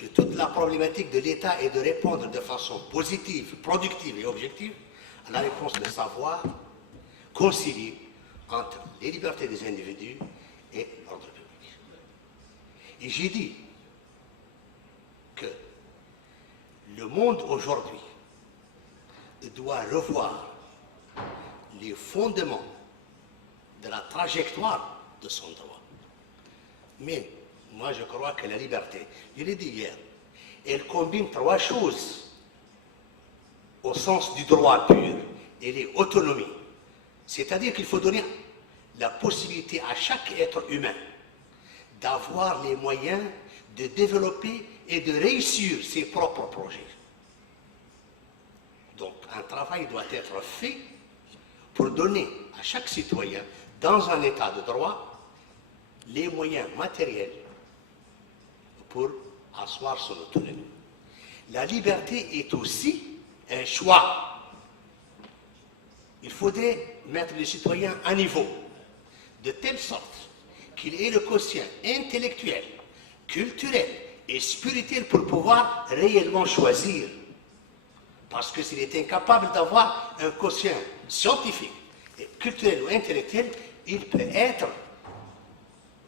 que toute la problématique de l'État est de répondre de façon positive, productive et objective à la réponse de savoir concilier entre les libertés des individus et l'ordre public. Et j'ai dit que le monde aujourd'hui doit revoir les fondements de la trajectoire de son droit. Mais moi, je crois que la liberté, je l'ai dit hier, elle combine trois choses au sens du droit pur. Elle est autonomie. C'est-à-dire qu'il faut donner la possibilité à chaque être humain d'avoir les moyens de développer et de réussir ses propres projets. Donc, un travail doit être fait pour donner à chaque citoyen, dans un état de droit, les moyens matériels pour asseoir son autonomie. La liberté est aussi un choix. Il faudrait mettre les citoyens à niveau, de telle sorte qu'il ait le quotient intellectuel, culturel et spirituel pour pouvoir réellement choisir. Parce que s'il est incapable d'avoir un quotient scientifique, et culturel ou intellectuel, il peut être,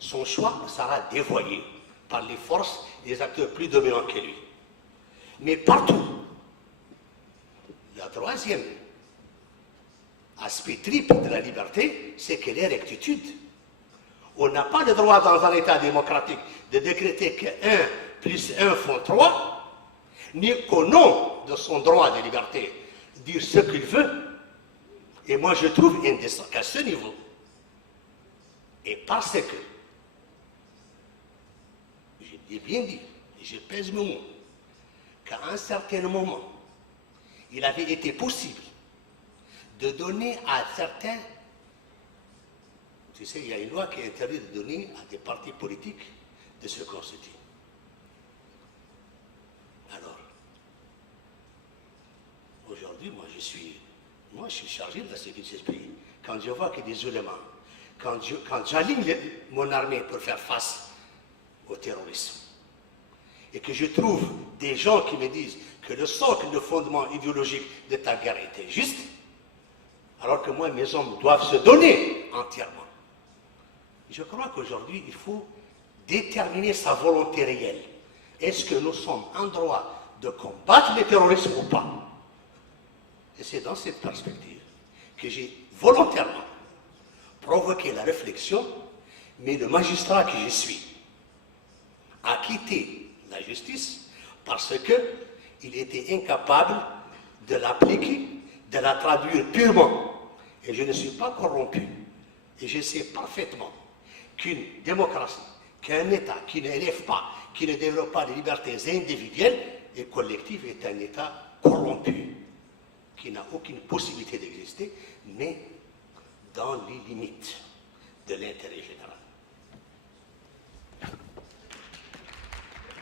son choix sera dévoyé par les forces et les acteurs plus dominants que lui. Mais partout, le troisième aspect triple de la liberté, c'est qu'elle est rectitude. On n'a pas le droit dans un État démocratique de décréter que 1 plus 1 font 3, ni qu'au nom de son droit de liberté, dire ce qu'il veut. Et moi, je trouve indécent qu'à ce niveau, et parce que, j'ai bien dit, et je pèse mes mots, qu'à un certain moment, il avait été possible de donner à certains, tu sais, il y a une loi qui interdit de donner à des partis politiques de se constituer. Alors, aujourd'hui, moi je suis chargé de la sécurité de ce pays. Quand je vois qu'il y a des éléments, quand j'aligne mon armée pour faire face au terrorisme, et que je trouve des gens qui me disent que le socle, le fondement idéologique de ta guerre était juste, alors que moi, mes hommes doivent se donner entièrement. Je crois qu'aujourd'hui, il faut déterminer sa volonté réelle. Est-ce que nous sommes en droit de combattre le terrorisme ou pas? Et c'est dans cette perspective que j'ai volontairement provoqué la réflexion, mais le magistrat que je suis a quitté la justice parce qu'il était incapable de l'appliquer, de la traduire purement. Et je ne suis pas corrompu. Et je sais parfaitement qu'une démocratie, qu'un État qui n'élève pas, qui ne développe pas les libertés individuelles et collectives est un État corrompu, qui n'a aucune possibilité d'exister, mais dans les limites de l'intérêt général.